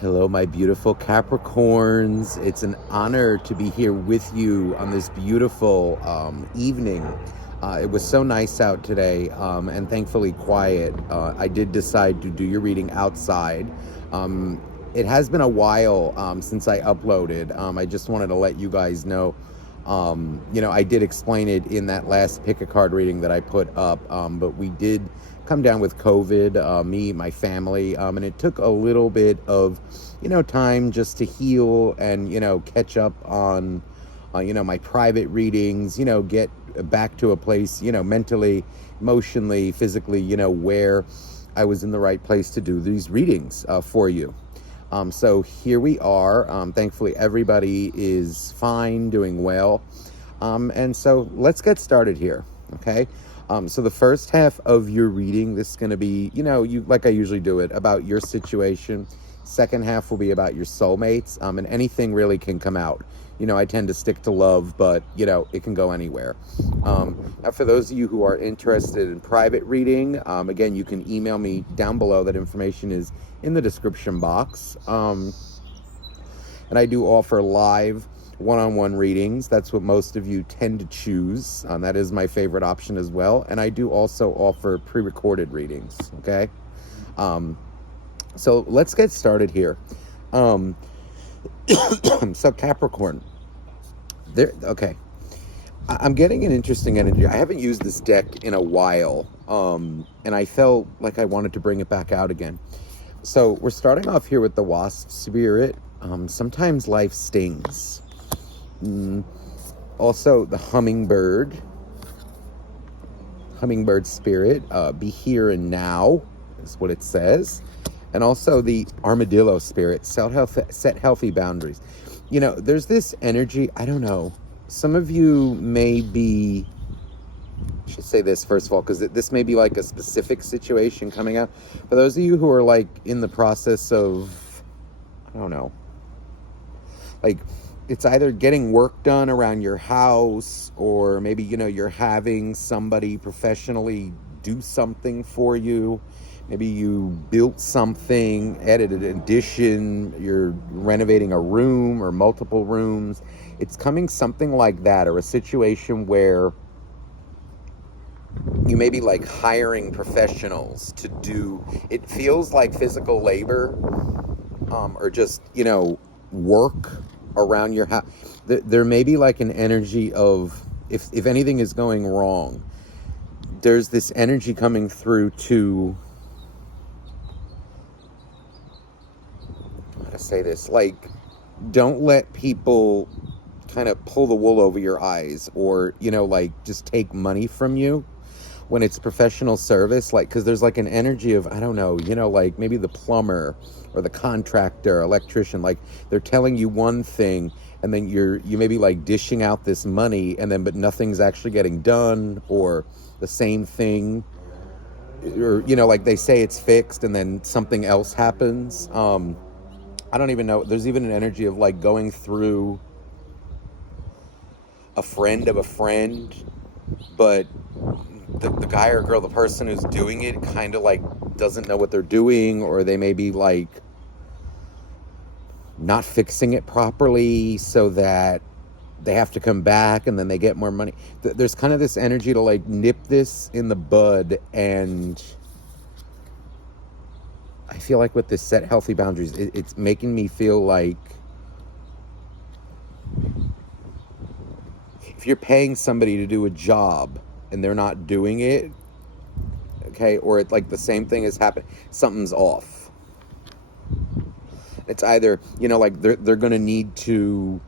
Hello, my beautiful Capricorns. It's an honor to be here with you on this beautiful evening. It was so nice out today and thankfully quiet. I did decide to do your reading outside. It has been a while since I uploaded. I just wanted to let you guys know. I did explain it in that last pick a card reading that I put up, but we did come down with COVID, me, my family, and it took a little bit of, time just to heal and, catch up on, my private readings, get back to a place, mentally, emotionally, physically, where I was in the right place to do these readings for you. So here we are. Thankfully, everybody is fine, doing well. And so let's get started here, okay? So the first half of your reading, this is going to be, you like I usually do it, about your situation. Second half will be about your soulmates, and anything really can come out. I tend to stick to love, but, it can go anywhere. Now, for those of you who are interested in private reading, again, you can email me down below. That information is in the description box. And I do offer live one-on-one readings. That's what most of you tend to choose. That is my favorite option as well. And I do also offer pre-recorded readings, okay? So let's get started here. So Capricorn, okay. I'm getting an interesting energy. I haven't used this deck in a while, and I felt like I wanted to bring it back out again. So we're starting off here with the Wasp Spirit. Sometimes life stings. Also, the Hummingbird Spirit. Be here and now is what it says. And also the Armadillo Spirit. Set healthy boundaries. There's this energy. I don't know. Some of you may be, I should say this first of all, because this may be like a specific situation coming out. For those of you who are like in the process of, I don't know, like it's either getting work done around your house, or maybe, you're having somebody professionally do something for you. Maybe you built something, added an addition, you're renovating a room or multiple rooms. It's coming something like that, or a situation where you may be like hiring professionals to do, it feels like physical labor, or just, work around your house. There may be like an energy of, if anything is going wrong, there's this energy coming through to, how to say this, like, don't let people kind of pull the wool over your eyes, or, like just take money from you when it's professional service, like, because there's like an energy of, I don't know, like maybe the plumber or the contractor, electrician, like they're telling you one thing, and then you may be like dishing out this money, and then but nothing's actually getting done, or the same thing, or like they say it's fixed and then something else happens. I don't even know. There's even an energy of like going through a friend of a friend, but the guy or girl, the person who's doing it, kind of like doesn't know what they're doing, or they may be like not fixing it properly, so that they have to come back and then they get more money. There's kind of this energy to like nip this in the bud, and I feel like with this set healthy boundaries, it's making me feel like if you're paying somebody to do a job and they're not doing it, okay, or it's like the same thing has happened, something's off. It's either, like they're going to need to,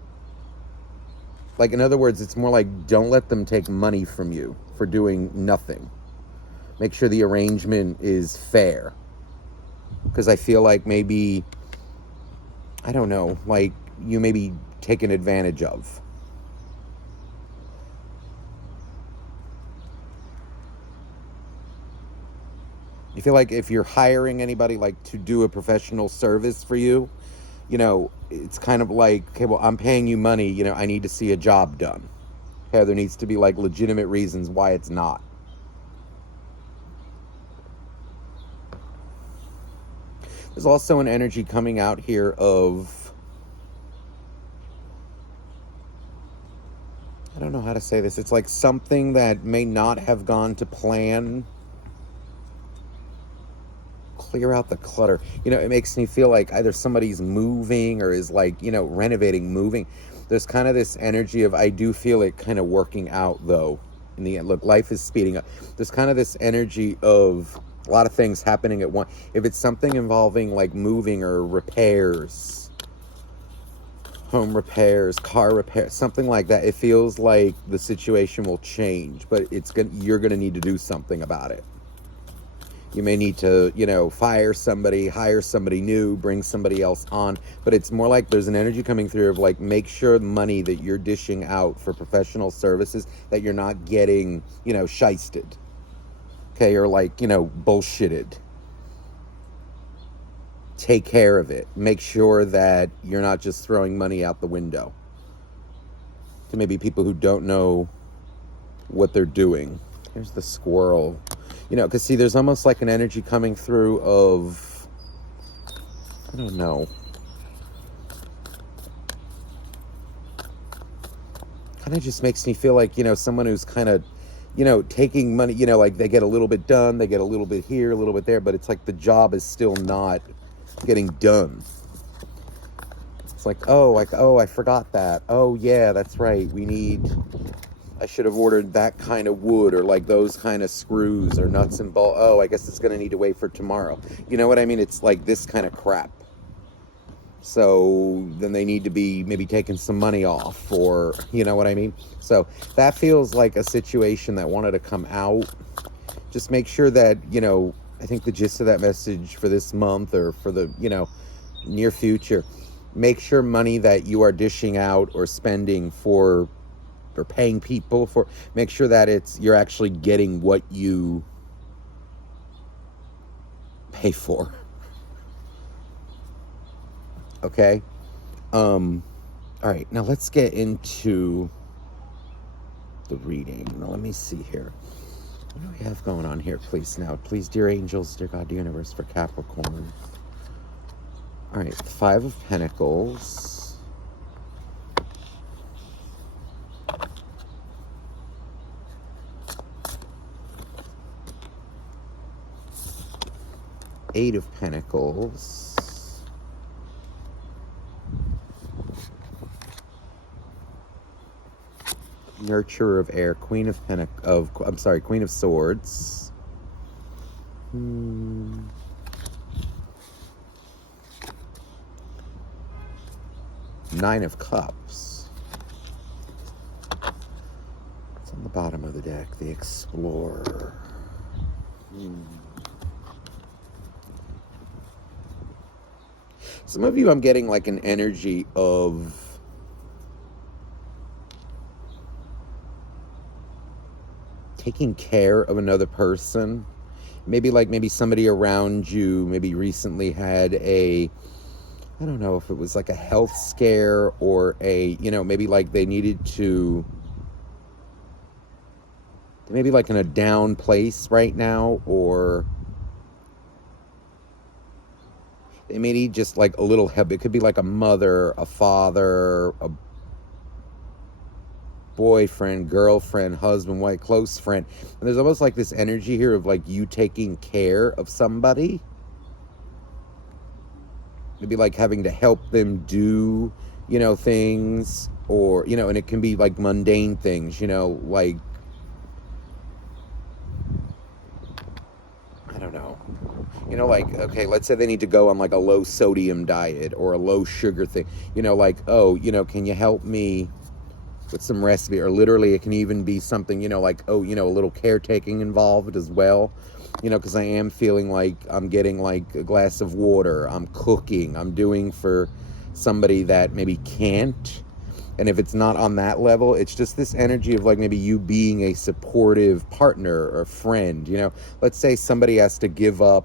like, in other words, it's more like, don't let them take money from you for doing nothing. Make sure the arrangement is fair. Because I feel like maybe, I don't know, like you may be taken advantage of. You feel like if you're hiring anybody like to do a professional service for you, it's kind of like, okay, well, I'm paying you money, I need to see a job done. Okay, there needs to be like legitimate reasons why it's not. There's also an energy coming out here of, I don't know how to say this. It's like something that may not have gone to plan. Clear out the clutter. It makes me feel like either somebody's moving or is like, renovating, moving. There's kind of this energy of, I do feel it kind of working out though. In the end, look, life is speeding up. There's kind of this energy of a lot of things happening at once. If it's something involving like moving or repairs, home repairs, car repairs, something like that, it feels like the situation will change, but you're gonna need to do something about it. You may need to, fire somebody, hire somebody new, bring somebody else on. But it's more like there's an energy coming through of like, make sure the money that you're dishing out for professional services, that you're not getting, shysted. Okay, or like, bullshitted. Take care of it. Make sure that you're not just throwing money out the window to maybe people who don't know what they're doing. Here's the squirrel. Because see, there's almost like an energy coming through of, I don't know. Kind of just makes me feel like, someone who's kind of, taking money, like they get a little bit done, they get a little bit here, a little bit there, but it's like the job is still not getting done. It's like, I forgot that. Oh, yeah, that's right. I should have ordered that kind of wood or like those kind of screws or nuts and bolts. Oh, I guess it's going to need to wait for tomorrow. You know what I mean? It's like this kind of crap. So then they need to be maybe taking some money off, or you know what I mean? So that feels like a situation that wanted to come out. Just make sure that, I think the gist of that message for this month or for the, near future, make sure money that you are dishing out or spending for or paying people for, make sure that you're actually getting what you pay for. Okay? All right, now let's get into the reading. Now let me see here. What do we have going on here, please? Now, please, dear angels, dear God, dear universe, for Capricorn. All right, the 5 of Pentacles. Eight of Pentacles. Nurturer of air, Queen of Queen of Swords. Nine of Cups. It's on the bottom of the deck, the Explorer. Some of you, I'm getting like an energy of taking care of another person. Maybe somebody around you maybe recently had I don't know if it was like a health scare or maybe like they needed to, maybe like in a down place right now, or they may need just like a little help. It could be like a mother, a father, a boyfriend, girlfriend, husband, wife, close friend. And there's almost like this energy here of like you taking care of somebody. Maybe like having to help them do, things, or, and it can be like mundane things, like, I don't know. Like, okay, let's say they need to go on like a low sodium diet or a low sugar thing. Like, oh, can you help me with some recipe? Or literally it can even be something, like, oh, a little caretaking involved as well. Because I am feeling like I'm getting like a glass of water. I'm cooking. I'm doing for somebody that maybe can't. And if it's not on that level, it's just this energy of like maybe you being a supportive partner or friend. Let's say somebody has to give up,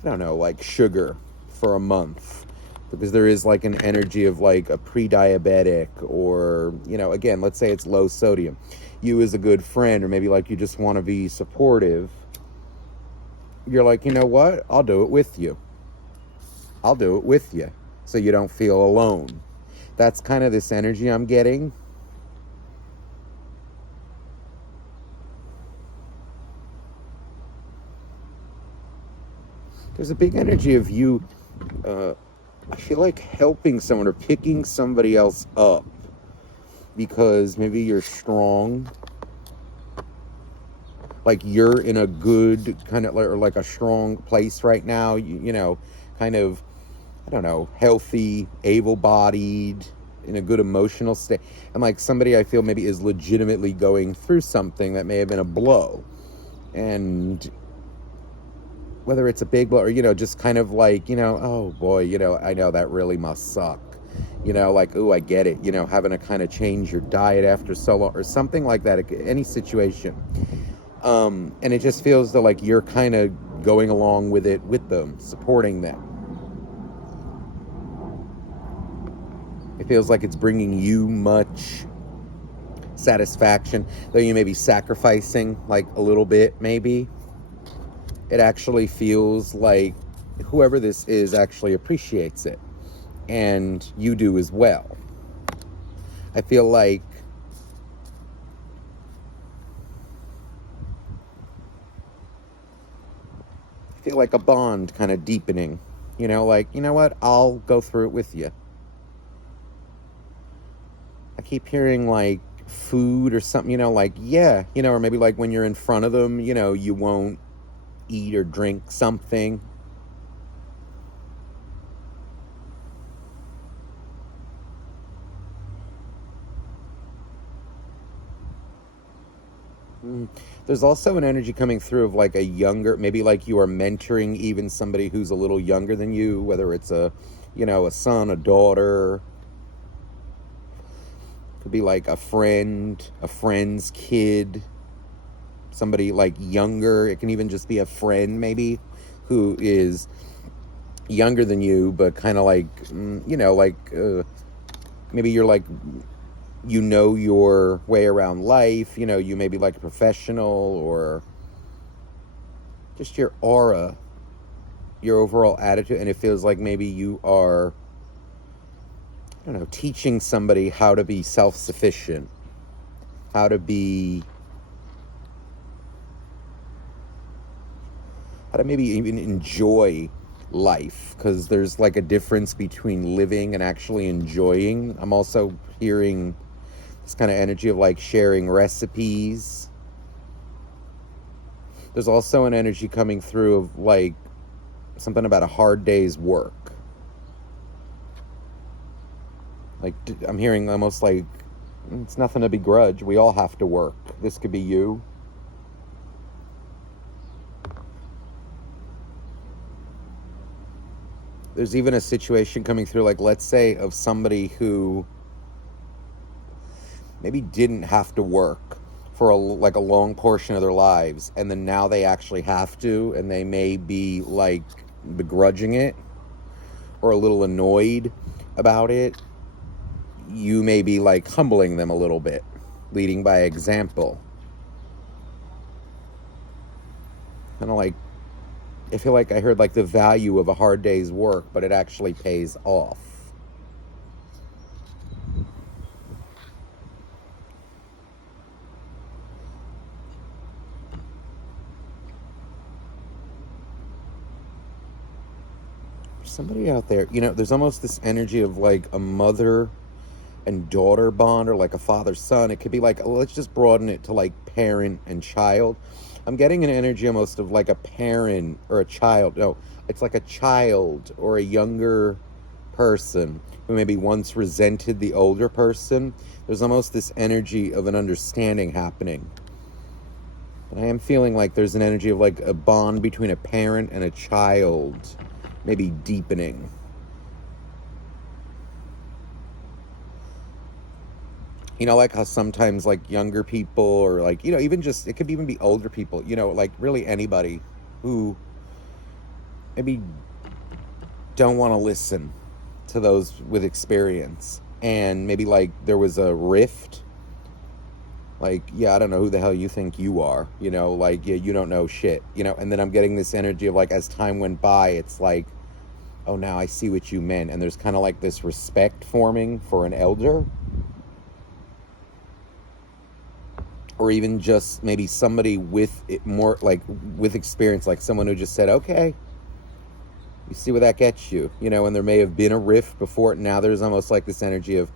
I don't know, like sugar for a month, because there is like an energy of like a pre-diabetic, or, again, let's say it's low sodium. You as a good friend, or maybe like you just want to be supportive, you're like, you know what? I'll do it with you. I'll do it with you so you don't feel alone. That's kind of this energy I'm getting. There's a big energy of you, I feel like helping someone or picking somebody else up because maybe you're strong. Like you're in a good kind of, or like a strong place right now, you know, kind of, I don't know, healthy, able-bodied, in a good emotional state. And like somebody I feel maybe is legitimately going through something that may have been a blow. And whether it's a big blow or, you know, just kind of like, you know, oh boy, you know, I know that really must suck. You know, like, ooh, I get it. You know, having to kind of change your diet after so long or something like that, any situation. And it just feels that like you're kind of going along with it with them, supporting them. It feels like it's bringing you much satisfaction, though you may be sacrificing like a little bit, maybe. It actually feels like whoever this is actually appreciates it, and you do as well. I feel like a bond kind of deepening. You know, like, you know what? I'll go through it with you. I keep hearing like food or something, you know, like, yeah, you know, or maybe like when you're in front of them, you know, you won't eat or drink something. There's also an energy coming through of like a younger, maybe like you are mentoring even somebody who's a little younger than you, whether it's a, you know, a son, a daughter. Could be like a friend, a friend's kid, somebody like younger. It can even just be a friend maybe who is younger than you, but kind of like, you know, like maybe you're like, you know, your way around life, you know, you may be like a professional or just your aura, your overall attitude. And it feels like maybe you are, I don't know, teaching somebody how to be self-sufficient, how to maybe even enjoy life, because there's like a difference between living and actually enjoying. I'm also hearing this kind of energy of like sharing recipes. There's also an energy coming through of like something about a hard day's work. Like I'm hearing almost like it's nothing to begrudge. We all have to work. This could be you. There's even a situation coming through, like, let's say, of somebody who maybe didn't have to work for a long portion of their lives, and then now they actually have to, and they may be like begrudging it or a little annoyed about it. You may be like humbling them a little bit, leading by example. Kind of like, I feel like I heard like the value of a hard day's work, but it actually pays off. Somebody out there, you know, there's almost this energy of like a mother and daughter bond, or like a father-son. It could be like, let's just broaden it to like parent and child. I'm getting an energy almost of like a parent or a child. No, it's like a child or a younger person who maybe once resented the older person. There's almost this energy of an understanding happening. And I am feeling like there's an energy of like a bond between a parent and a child, maybe deepening. You know, like how sometimes like younger people, or like, you know, even just, it could even be older people, you know, like really anybody who maybe don't want to listen to those with experience. And maybe like there was a rift. Like, yeah, I don't know who the hell you think you are, you know, like, yeah, you don't know shit, you know. And then I'm getting this energy of like, as time went by, it's like oh, now I see what you meant. And there's kind of like this respect forming for an elder. Or even just maybe somebody with it more, like with experience, like someone who just said, okay, you see where that gets you, you know, and there may have been a rift before. Now there's almost like this energy of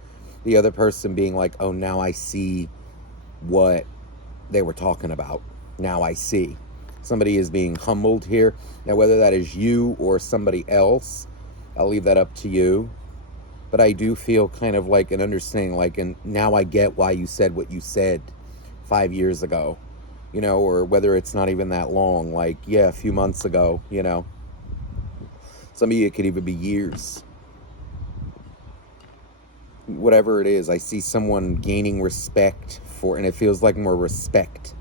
the other person being like, oh, now I see what they were talking about. Now I see. Somebody is being humbled here. Now, whether that is you or somebody else, I'll leave that up to you. But I do feel kind of like an understanding, like, and now I get why you said what you said 5 years ago, you know, or whether it's not even that long, like, yeah, a few months ago, you know. Some of you, it could even be years. Whatever it is, I see someone gaining respect for, and it feels like more respect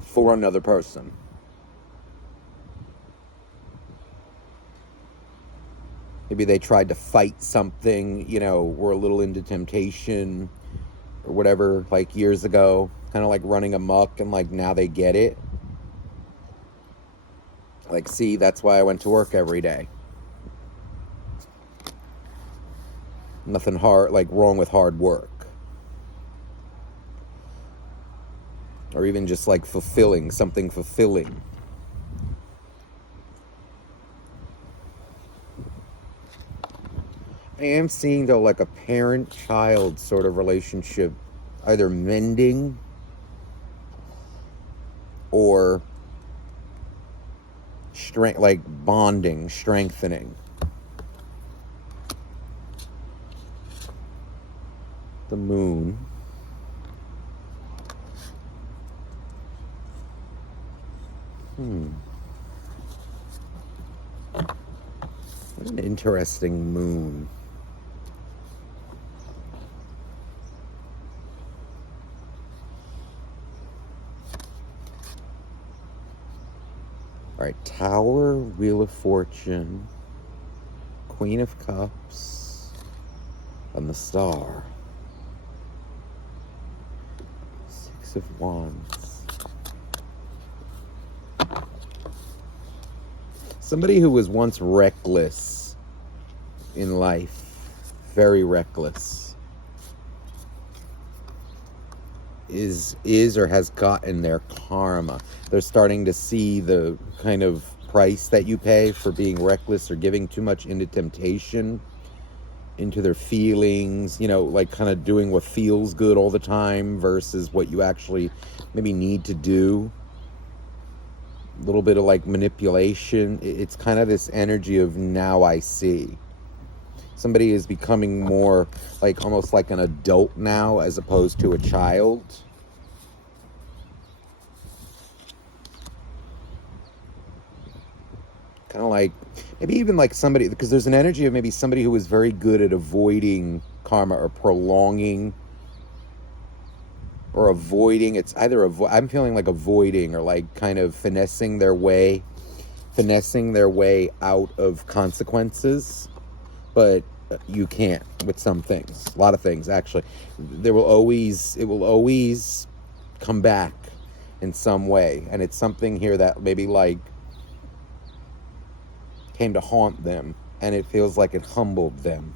for another person. Maybe they tried to fight something, you know, were a little into temptation or whatever, like years ago, kind of like running amok, and like now they get it. Like, see, that's why I went to work every day. Nothing hard, like wrong with hard work. Or even just like fulfilling, something fulfilling. I am seeing, though, like a parent-child sort of relationship, either mending or strength, like bonding, strengthening. The moon. What an interesting moon. All right, Tower, Wheel of Fortune, Queen of Cups, and the Star. Six of Wands. Somebody who was once reckless in life, very reckless, is or has gotten their karma. They're starting to see the kind of price that you pay for being reckless or giving too much into temptation, into their feelings, you know, like kind of doing what feels good all the time versus what you actually maybe need to do. A little bit of like manipulation. It's kind of this energy of now I see. Somebody is becoming more like almost like an adult now as opposed to a child. Kind of like, maybe even like somebody, because there's an energy of maybe somebody who is very good at avoiding karma or prolonging or avoiding. It's either, I'm feeling like avoiding or like kind of finessing their way out of consequences. But you can't with some things, a lot of things actually. It will always come back in some way, and it's something here that maybe like came to haunt them, and it feels like it humbled them.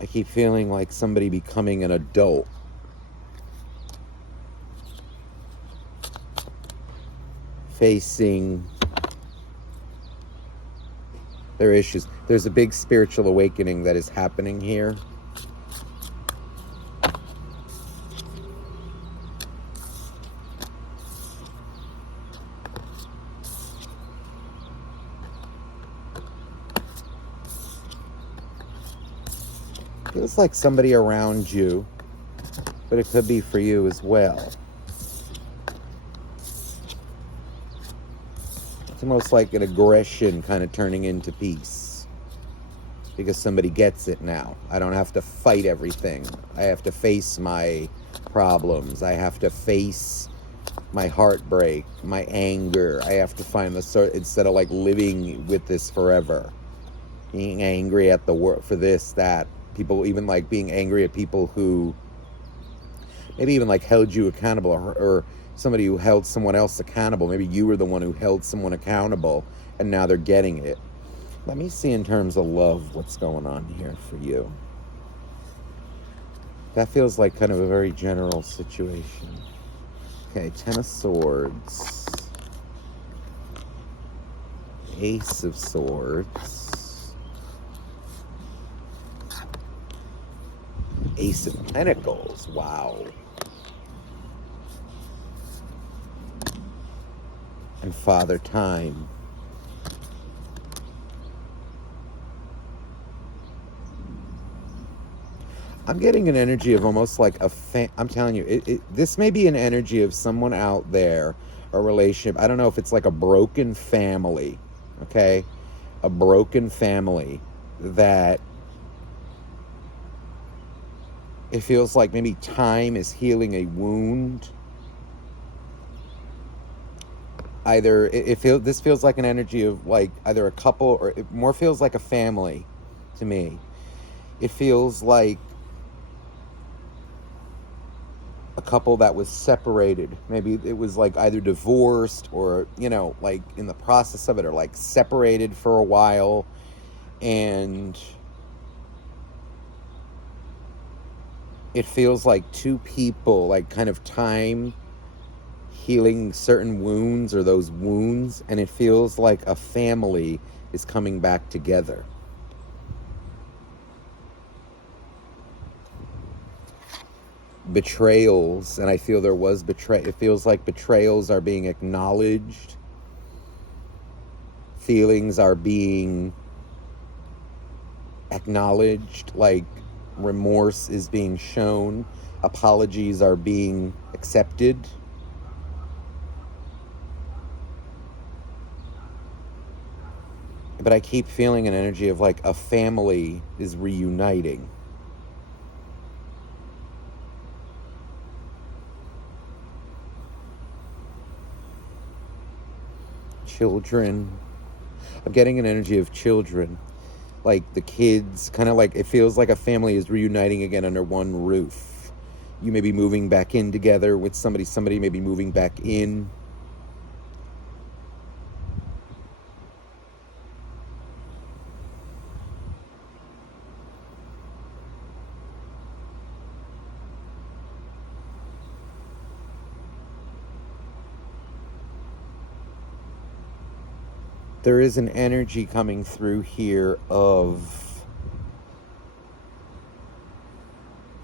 I keep feeling like somebody becoming an adult. Facing their issues. There's a big spiritual awakening that is happening here. Feels like somebody around you, but it could be for you as well. It's almost like an aggression kind of turning into peace. Because somebody gets it now. I don't have to fight everything. I have to face my problems. I have to face my heartbreak, my anger. I have to find the sort, instead of like living with this forever. Being angry at the world for this, that. People even like being angry at people who maybe even like held you accountable or somebody who held someone else accountable. Maybe you were the one who held someone accountable, and now they're getting it. Let me see in terms of love what's going on here for you. That feels like kind of a very general situation. Okay, Ten of Swords. Ace of Swords. Ace of Pentacles. Wow. And Father Time. I'm getting an energy of almost like I'm telling you, this may be an energy of someone out there, a relationship. I don't know if it's like a broken family, okay? A broken family that it feels like maybe time is healing a wound. Either this feels like an energy of like either a couple, or it more feels like a family to me. It feels like a couple that was separated. Maybe it was like either divorced or, you know, like in the process of it, or like separated for a while, and it feels like two people, like kind of time healing certain wounds or those wounds, and it feels like a family is coming back together. Betrayals, and I feel there was it feels like betrayals are being acknowledged. Feelings are being acknowledged, like remorse is being shown. Apologies are being accepted. But I keep feeling an energy of like a family is reuniting. Children. I'm getting an energy of children. Like the kids, kind of like it feels like a family is reuniting again under one roof. You may be moving back in together with somebody may be moving back in. There is an energy coming through here of,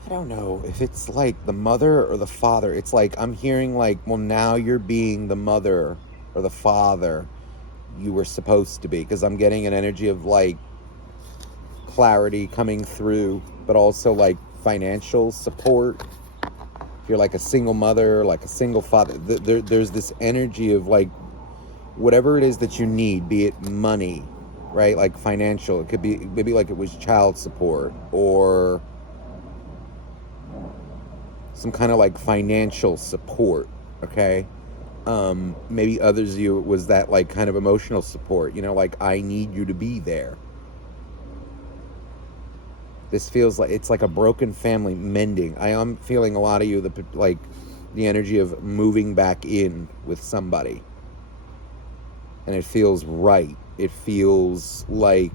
I don't know if it's like the mother or the father. It's like I'm hearing like, well, now you're being the mother or the father you were supposed to be, because I'm getting an energy of like clarity coming through, but also like financial support. If you're like a single mother, like a single father, there's this energy of like whatever it is that you need, be it money, right? Like financial. It could be maybe like it was child support or some kind of like financial support, okay? Maybe others of you, it was that like kind of emotional support, you know, like I need you to be there. This feels like it's like a broken family mending. I am feeling a lot of you, like the energy of moving back in with somebody. And it feels right. It feels like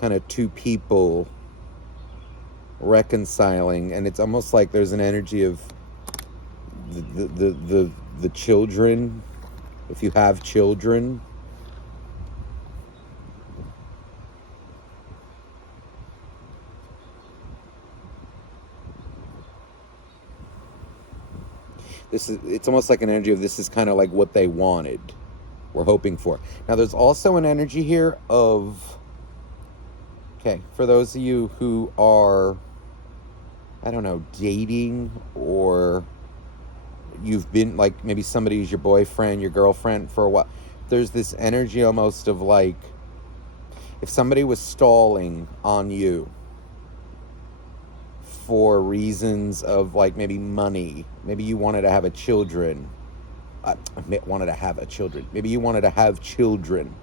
kind of two people reconciling, and it's almost like there's an energy of the children. If you have children, it's almost like an energy of this is kind of like what they wanted. We're hoping for. Now there's also an energy here of, okay, for those of you who are, I don't know, dating, or you've been like, maybe somebody's your boyfriend, your girlfriend for a while, there's this energy almost of like, if somebody was stalling on you for reasons of like maybe money, maybe you wanted to have children. Maybe you wanted to have children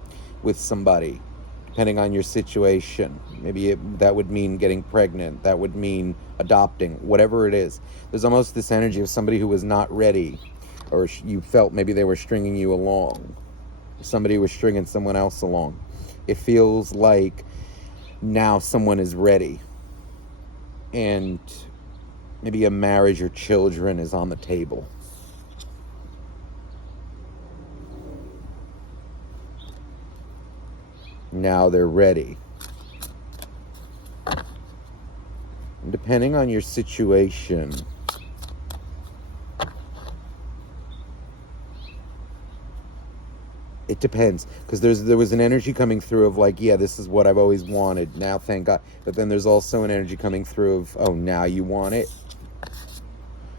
with somebody, depending on your situation. Maybe that would mean getting pregnant. That would mean adopting, whatever it is. There's almost this energy of somebody who was not ready. or you felt maybe they were stringing you along. Somebody was stringing someone else along. It feels like now someone is ready, and maybe a marriage or children is on the table. Now they're ready. And depending on your situation, it depends, because there was an energy coming through of like, yeah, this is what I've always wanted. Now, thank God. But then there's also an energy coming through of, oh, now you want it.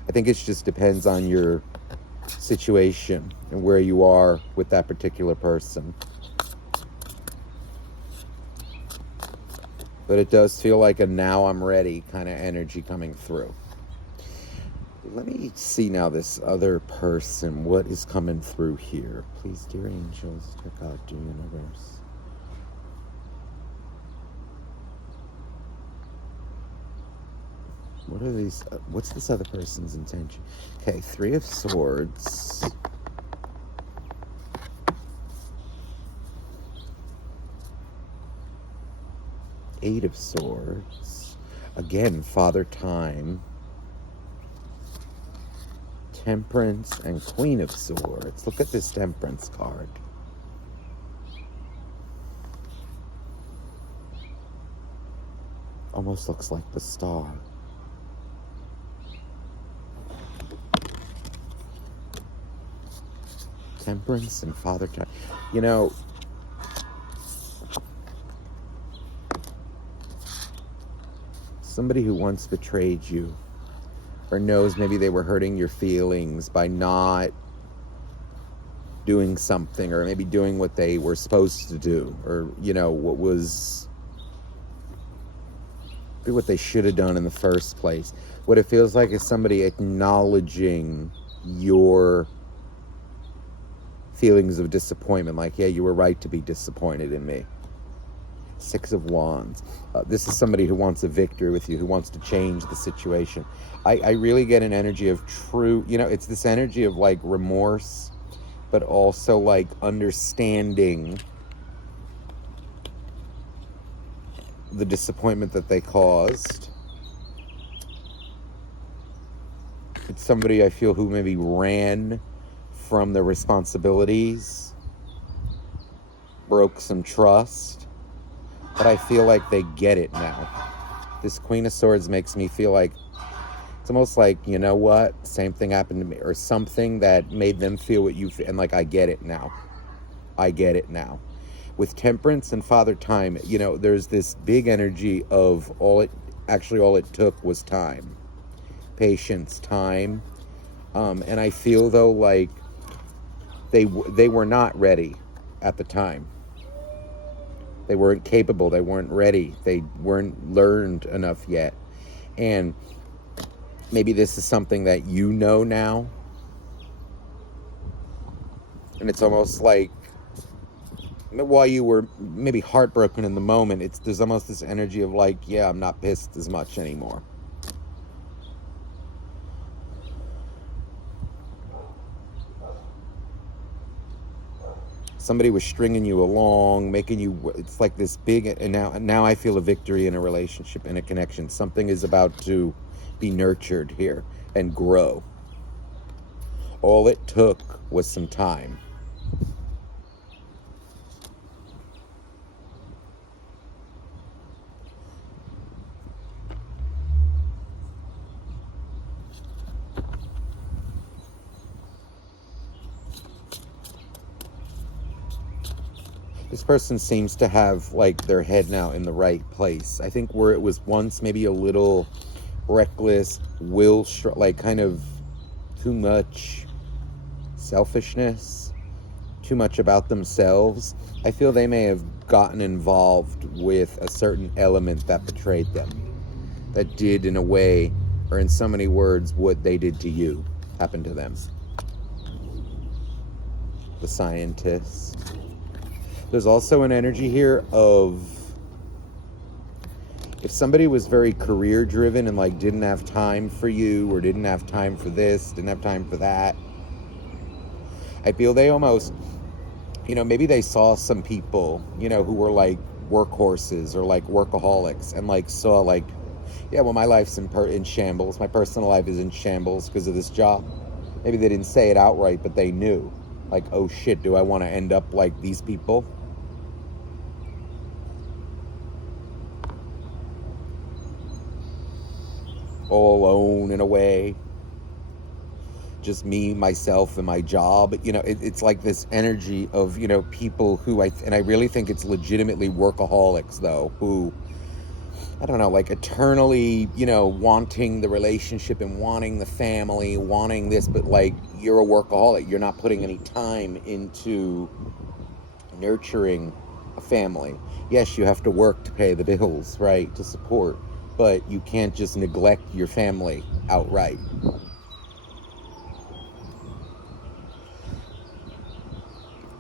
I think it just depends on your situation and where you are with that particular person. But it does feel like a now I'm ready kind of energy coming through. Let me see now this other person. What is coming through here? Please, dear angels, check out the universe. What are these? What's this other person's intention? Okay, 3 of Swords. Eight of Swords. Again, Father Time. Temperance and Queen of Swords. Look at this Temperance card. Almost looks like the Star. Temperance and Father Time. You know, somebody who once betrayed you, or knows maybe they were hurting your feelings by not doing something, or maybe doing what they were supposed to do, or, you know, what they should have done in the first place. What it feels like is somebody acknowledging your feelings of disappointment, like, yeah, you were right to be disappointed in me. 6 of Wands. This is somebody who wants a victory with you, who wants to change the situation. I really get an energy of true, you know, it's this energy of like remorse, but also like understanding the disappointment that they caused. It's somebody I feel who maybe ran from their responsibilities, broke some trust, but I feel like they get it now. This Queen of Swords makes me feel like it's almost like, you know what, same thing happened to me, or something that made them feel what you feel, and like, I get it now. I get it now. With Temperance and Father Time, you know, there's this big energy of all it took was time. Patience, time. And I feel, though, like they were not ready at the time. They weren't capable. They weren't ready. They weren't learned enough yet. And maybe this is something that you know now. And it's almost like, while you were maybe heartbroken in the moment, there's almost this energy of like, yeah, I'm not pissed as much anymore. Somebody was stringing you along, making you, it's like this big, and now I feel a victory in a relationship, in a connection. Something is about to be nurtured here and grow. All it took was some time. This person seems to have like their head now in the right place. I think where it was once maybe a little reckless, like kind of too much selfishness, too much about themselves. I feel they may have gotten involved with a certain element that betrayed them, that did in a way, or in so many words, what they did to you happened to them. The Scientist. There's also an energy here of, if somebody was very career driven and like didn't have time for you, or didn't have time for this, didn't have time for that, I feel they almost, maybe they saw some people, who were like workhorses or like workaholics, and like saw like, yeah, well, my life's in shambles. My personal life is in shambles because of this job. Maybe they didn't say it outright, but they knew. Like, oh shit, do I want to end up like these people? All alone in a way. Just me, myself, and my job. It's like this energy of, people who and I really think it's legitimately workaholics, though, who, I don't know, like eternally, wanting the relationship and wanting the family, wanting this, but like you're a workaholic. You're not putting any time into nurturing a family. Yes, you have to work to pay the bills, right, to support, but you can't just neglect your family outright.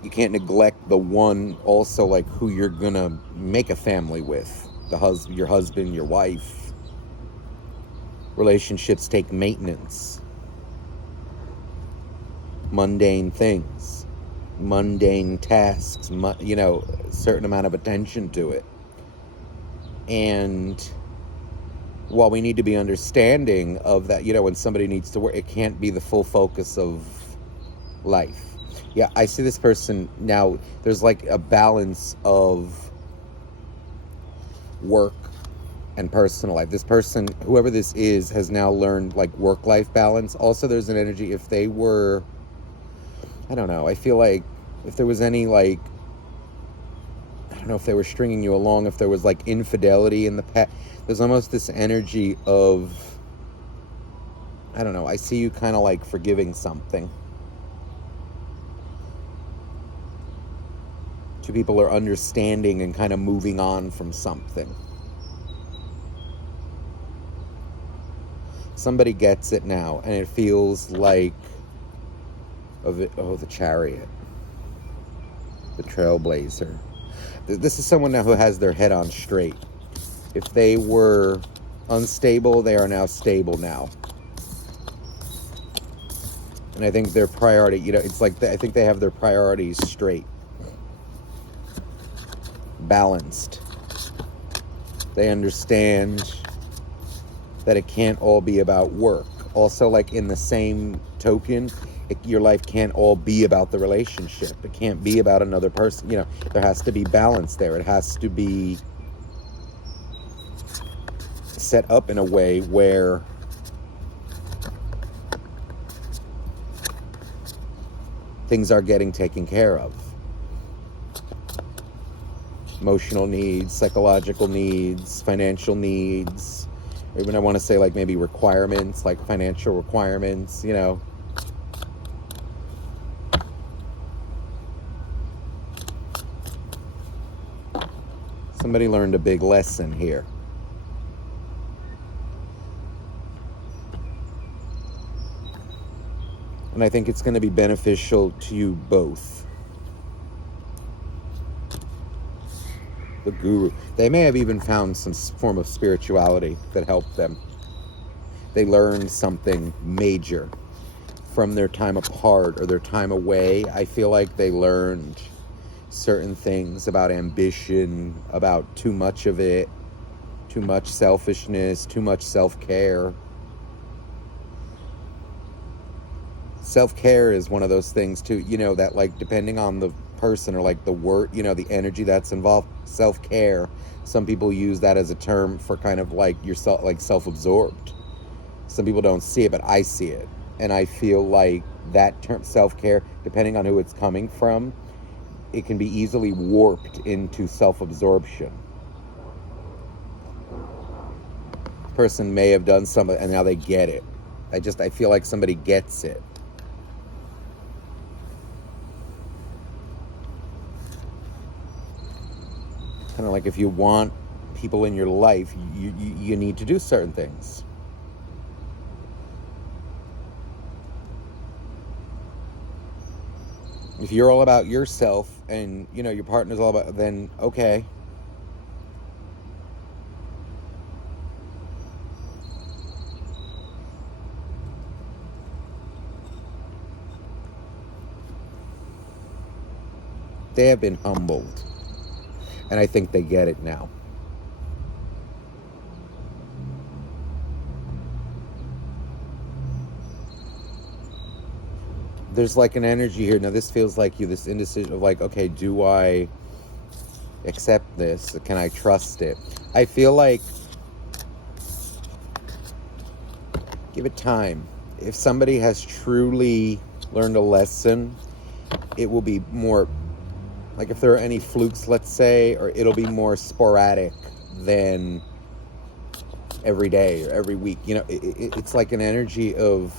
You can't neglect the one also, like, who you're gonna make a family with, your husband, your wife. Relationships take maintenance, mundane things, mundane tasks, a certain amount of attention to it. And while we need to be understanding of that, when somebody needs to work, it can't be the full focus of life. Yeah, I see this person now. There's like a balance of work and personal life. This person, whoever this is, has now learned like work-life balance. Also, there's an energy, if they were, I don't know, I feel like if there was any like, I don't know if they were stringing you along, if there was like infidelity in the past, there's almost this energy of, I don't know, I see you kind of like forgiving something. Two people are understanding and kind of moving on from something. Somebody gets it now, and it feels like, the Chariot, the Trailblazer. This is someone now who has their head on straight. If they were unstable, they are now stable now. And I think their priority, it's like, I think they have their priorities straight. Balanced. They understand that it can't all be about work. Also, like in the same token, your life can't all be about the relationship. It can't be about another person. There has to be balance there. It has to be set up in a way where things are getting taken care of. Emotional needs, psychological needs, financial needs. Even I want to say like maybe requirements, like financial requirements, Somebody learned a big lesson here. And I think it's going to be beneficial to you both. The guru. They may have even found some form of spirituality that helped them. They learned something major from their time apart or their time away. I feel like they learned certain things about ambition, about too much of it, too much selfishness, too much self-care. Self-care is one of those things too, that like depending on the person or like the word, the energy that's involved. Self-care, some people use that as a term for kind of like yourself, like self-absorbed. Some people don't see it, but I see it. And I feel like that term self-care, depending on who it's coming from, it can be easily warped into self-absorption. Person may have done something and now they get it. I feel like somebody gets it. Kind of like if you want people in your life, you need to do certain things. If you're all about yourself and, your partner's all about, then okay. They have been humbled. And I think they get it now. There's like an energy here. Now this feels like you, this indecision of like, okay, do I accept this? Can I trust it? I feel like give it time. If somebody has truly learned a lesson, it will be more, like if there are any flukes, let's say, or it'll be more sporadic than every day or every week. You know, it's like an energy of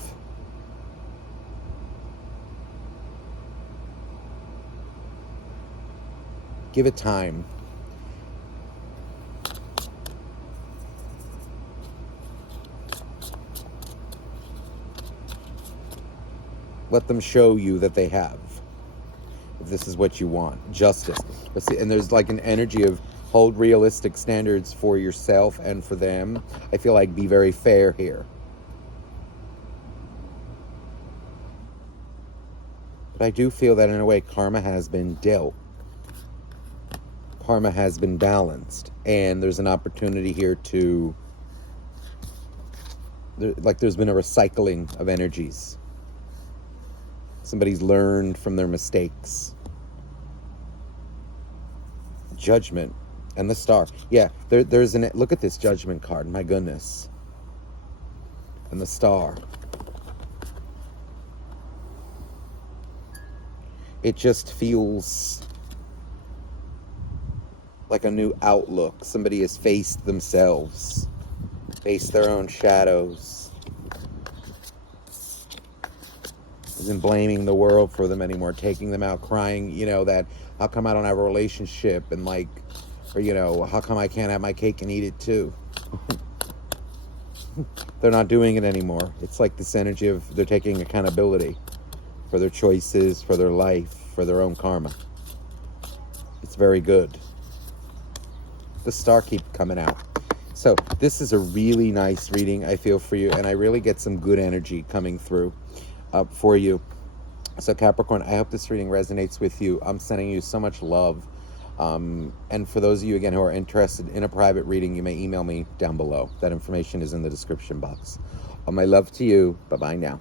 give it time. Let them show you that they have. If this is what you want, justice. And there's like an energy of hold realistic standards for yourself and for them. I feel like be very fair here. But I do feel that in a way karma has been dealt. Karma has been balanced. And there's an opportunity here to, like there's been a recycling of energies. Somebody's learned from their mistakes. Judgment and the star. Yeah, there's an, look at this judgment card. My goodness. And the star. It just feels like a new outlook. Somebody has faced themselves, faced their own shadows. Isn't blaming the world for them anymore, taking them out crying, you know, that how come I don't have a relationship, and like, or you know, how come I can't have my cake and eat it too? They're not doing it anymore. It's like this energy of they're taking accountability for their choices, for their life, for their own karma. It's very good. The star keeps coming out. So this is a really nice reading, I feel, for you, and I really get some good energy coming through for you. So Capricorn, I hope this reading resonates with you. I'm sending you so much love. And for those of you, again, who are interested in a private reading, you may email me down below. That information is in the description box. All my love to you. Bye-bye now.